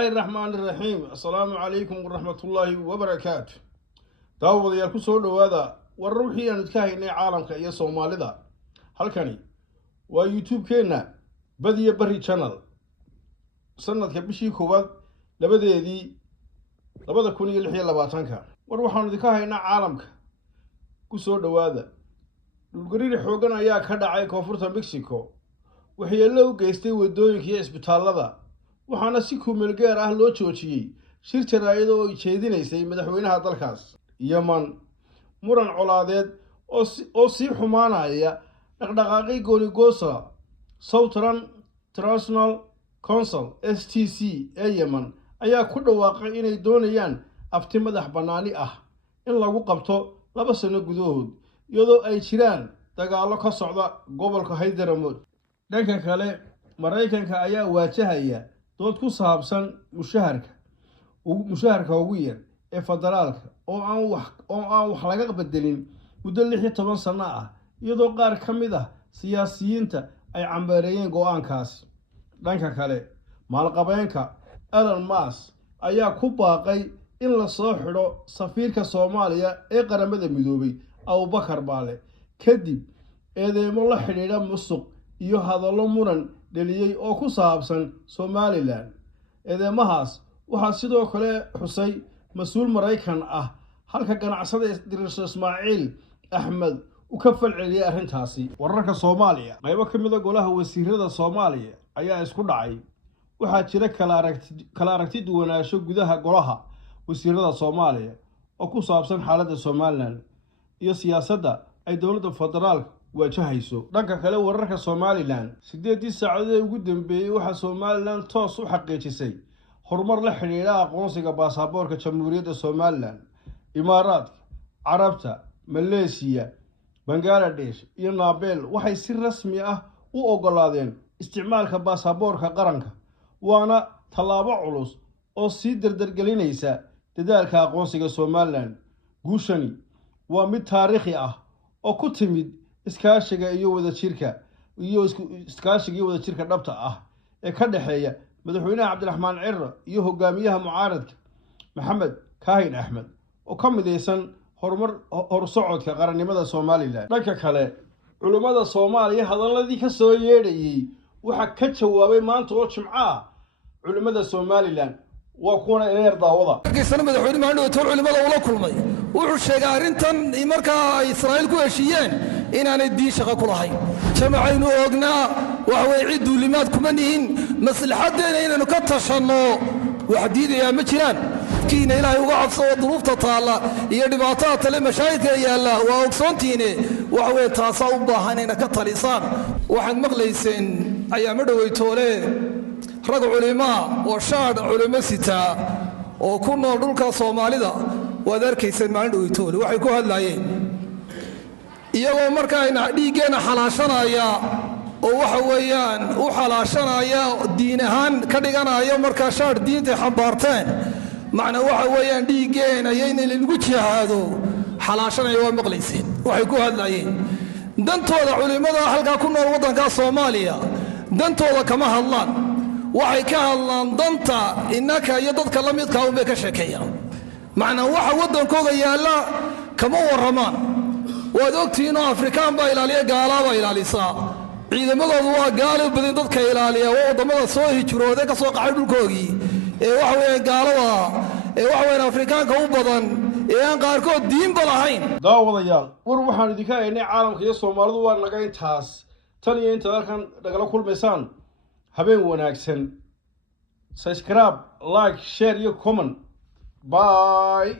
الله الرحمن الرحيم السلام عليكم ورحمة الله وبركاته داود يا كسر هذا والروحي أن تكاهن عالم كأي صومالي ذا هل كاني ويوتيوب كنا بدي بري channel سنة كبشي كوباد لبدي دي لبدا كوني الحياة لباتنك والروح أن تكاهن عالم كسر هذا القرير حوجنا يا كذا عاي كفرت مكسيكو وحيا لو جيستي ودوين كيس بتالله waxaana si kumeel gaar ah loo joojiyay shir jaraa'id oo jeedinaysay madaxweynaha dalkaas Yemen muran colaadeed oo si xumaanaya dhaqdhaqaaqii gooni-goosa Southern Transitional Council STC ee Yemen ayaa ku dhawaaqay inay doonayaan afti madax banaani ah in lagu qabto 2 sano gudahood iyadoo ay jiraan dagaalo ka socda gobolka Hyderabad dhanka kale Mareykanka ayaa waajahaya dood ku saabsan mushaharka ugu yar ee federaalka oo aan wax laga bedelin muddo 16 sano ah iyadoo qaar ka mid ah siyaasiyiinta ay cambareeyeen go'aankaas dhanka kale maalqabeenka Elon Musk ayaa ku baaqay in la soo xidho safiirka Soomaaliya ee qaramada midoobay Abubakar Baale kadib eedeymo la xiriira musuq iyo hadallo muran dhaliyay oo ku saabsan Somaliland eedeymahaas waxa sidoo kale xusay mas'uul Mareykan ah halka ganacsade Idriis Ismaaciil Axmed uu ka falceliyay arrintaasi wararka Soomaaliya qaybo kamid ah golaha wasiirada Soomaaliya ayaa isku dhacay waxa jira kala aragti duwanaansho gudaha golaha wasiirada Soomaaliya oo ku saabsan xaaladda Somaliland iyo siyaasadda ay dawladda federaalka wajahayso dhanka kale wararka Somaliland 8 saacadood ugu dambeeyay waxa Somaliland toos u xaqiijisay horumar la xiriira aqoonsiga baasaboorka Jamhuuriyadda Somaliland Imaaraadka Carabta Malaysia Bangladesh iyo Nepal waxay si rasmi ah u ogolaadeen isticmaalka baasaboorka qaranka waana talaabo culus oo si dardargelinaysa dadaalka aqoonsiga Somaliland guushani waa mid taariikhi ah oo ku timid iskaashiga iyo wadajirka dhabta ah ee ka dhaxeeya madaxweynaha Cabdiraxmaan Cirro iyo hogaamiyaha mucaaradka Maxamed Kaahin Axmed oo ka mideysan horsocodka qarannimada Somaliland dhanka kale culimada Soomaaliya hadaladii ka soo yeedhayay waxa ka jawaabay maanta oo Jimco culimada Somaliland waa kuwana ereer daawada kiisana madaxweynaha maanta culimada ula kulmay wuxuu sheegay arintan markaa Israa'iil ku heshiiyeen inaanay diin shaqo ku lahayn jamacaynu ognaa wax way cid duulimaad kuma nihin maslaxadeena inaynu ka tashano wax diidaya ma jiraan kiina ilaahay uga codsado duruufta taala iyo dhibaatada tale mashaayidka yaala waa ogsoontiine wax way taasa u baahan inay ka talisaan waxaan maqlayseen ayaama dhaweytoole rag culimo oo shaad culimo sita oo ku nool dhulka Soomaalida waad arkayseen maalin dhaweytoole waxay ku hadlayeen iyagoo markaa ina dhiigeena xalaashanaya oo waxa weeyaan u xalaashanaya diin ahaan ka dhiganayo markaa shaad diinta xambaarteen macna waxa weeyaan dhiigeena ayayna lagu jihaado xalaashanaya waa maqlayseen waxay ku hadlayeen dantooda culimada halka ku nool wadanka Soomaaliya dantooda kama hadlaan waxay ka hadlaan danta innaka iyo dadka la midka ah oo ka sheekeeyaan macna waxa wadankooda yaala kama waramaan waad ogtiin oo Afrikaan baa ilaaliya gaalaba ilaalisa ciidamadoodu waa gaalo badan dadka ilaaliya wadamada soo hijrooday ka soo qaxay dhulkoogii ee waxa weeyaan gaalada ee waxa weeyaan Afrikaanka u badan ee aan qaarkood diinba lahayn daawadayaal war waxaan idinka haynay caalamka iyo Soomaalidu waa naga intaas tan iyo inta halkan dhagala kulmaysaan habeen wanaagsan subscribe like share iyo comment bye